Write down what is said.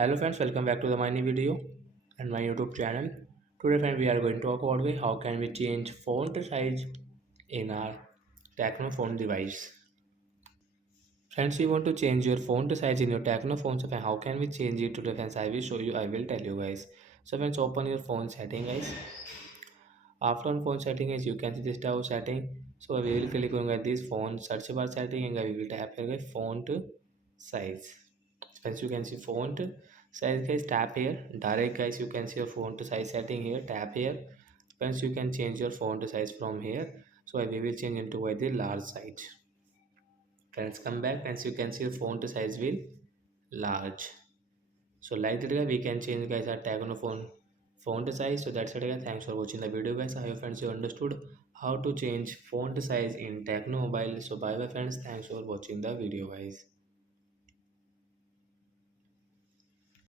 Hello friends, welcome back to the my new video and my YouTube channel. Today friends, we are going to talk about how can we change font size in our Tecno phone device. Friends, you want to change your font size in your Tecno phone, so how can we change it today friends? I will show you, I will tell you guys. So friends, open your phone setting guys. After on phone setting is you can see this tab setting. So we will click on this phone search bar setting and we will tap here guys, font size. Once you can see font size guys, tap here. Direct guys, you can see your font size setting here, tap here. Once you can change your font size from here. So we will change into the large size. Friends, come back. Once you can see your font size will large. So like that guys, we can change guys our tag on the phone font size. So that's it guys. Thanks for watching the video guys. I hope friends you understood how to change font size in Tecno Mobile. So bye bye friends. Thanks for watching the video guys.